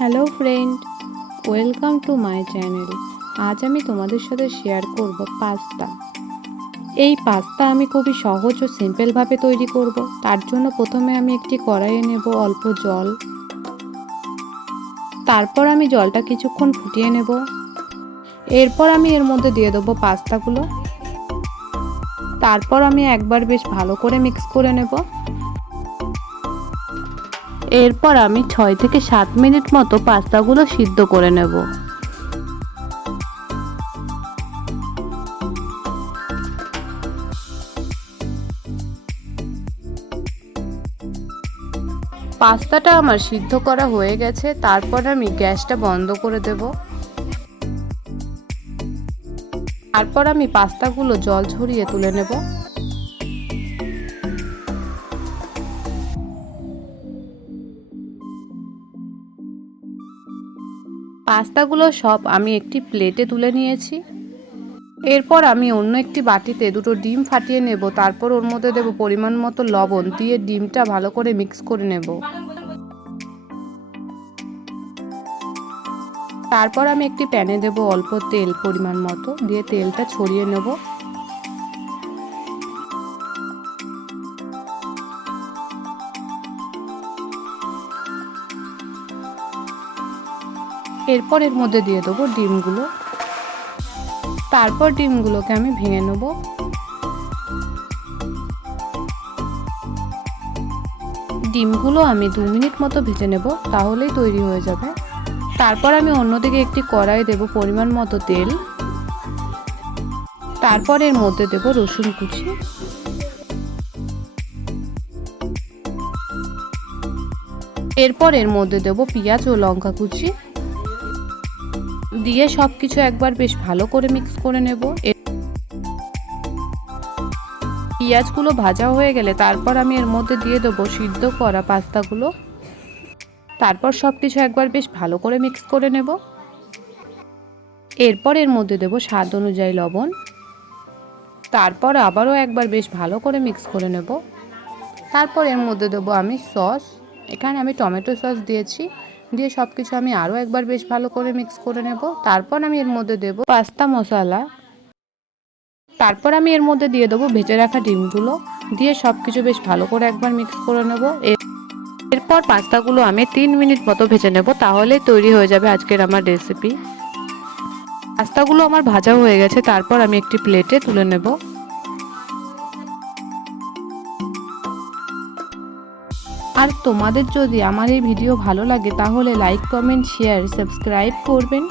Hello friend, welcome to my channel. আজ আমি তোমাদের সাথে শেয়ার করব পাস্তা। এই পাস্তা আমি খুবই সহজ ও সিম্পলভাবে তৈরি করব। তার জন্য প্রথমে আমি একটি কড়াইয়ে নেব অল্প জল। তারপর আমি জলটা কিছুক্ষণ ফুটিয়ে নেব। এরপর আমি এর মধ্যে দিয়ে দেবো পাস্তাগুলো। তারপর আমি একবার বেশ ভালো করে মিক্স করে নেব। এরপর আমি 6 থেকে 7 মিনিট মতো পাস্তাগুলো সিদ্ধ করে নেব। পাস্তাটা আমার সিদ্ধ করা হয়ে গেছে। তারপর আমি গ্যাসটা বন্ধ করে দেব। তারপর আমি পাস্তাগুলো জল ঝরিয়ে তুলে নেব। পাস্তাগুলো সব আমি একটি প্লেটে তুলে নিয়েছি। এরপর আমি অন্য একটি বাটিতে দুটো ডিম ফাটিয়ে নেব। তারপর ওর মধ্যে দেব পরিমাণ মতো লবণ, দিয়ে ডিমটা ভালো করে মিক্স করে নেব। তারপর আমি একটি প্যানে দেব অল্প তেল পরিমাণ মতো, দিয়ে তেলটা ছড়িয়ে নেব। এরপর এর মধ্যে দিয়ে দেবো ডিমগুলো। তারপর ডিমগুলোকে আমি ভেঙে নেব। ডিমগুলো আমি 2 মিনিট মতো ভেজে নেব, তাহলেই তৈরি হয়ে যাবে। তারপর আমি অন্যদিকে একটি কড়াই দেব পরিমাণ মতো তেল। তারপর এর মধ্যে দেব রসুন কুচি। এরপর এর মধ্যে দেব পেঁয়াজ ও লঙ্কা কুচি, দিয়ে সবকিছু একবার বেশ ভালো করে মিক্স করে নেব। পেঁয়াজগুলো ভাজা হয়ে গেলে তারপর আমি এর মধ্যে দিয়ে দেবো সিদ্ধ করা পাস্তাগুলো। তারপর সবকিছু একবার বেশ ভালো করে মিক্স করে নেব। এরপর এর মধ্যে দেব স্বাদ অনুযায়ী লবণ। তারপর আবারও একবার বেশ ভালো করে মিক্স করে নেব। তারপর এর মধ্যে দেবো আমি সস। এখানে আমি টমেটো সস দিয়েছি, দিয়ে সবকিছু আমি আরও একবার বেশ ভালো করে মিক্স করে নেব। তারপর আমি এর মধ্যে দেব পাস্তা মশলা। তারপর আমি এর মধ্যে দিয়ে দেবো ভেজে রাখা ডিমগুলো, দিয়ে সবকিছু বেশ ভালো করে একবার মিক্স করে নেব। এরপর পাস্তাগুলো আমি 3 মিনিট মতো ভেজে নেব, তাহলেই তৈরি হয়ে যাবে আজকের আমার রেসিপি। পাস্তাগুলো আমার ভাজা হয়ে গেছে। তারপর আমি একটি প্লেটে তুলে নেব। আর তোমাদের যদি আমার এই ভিডিও ভালো লাগে তাহলে লাইক, কমেন্ট, শেয়ার, সাবস্ক্রাইব করবেন।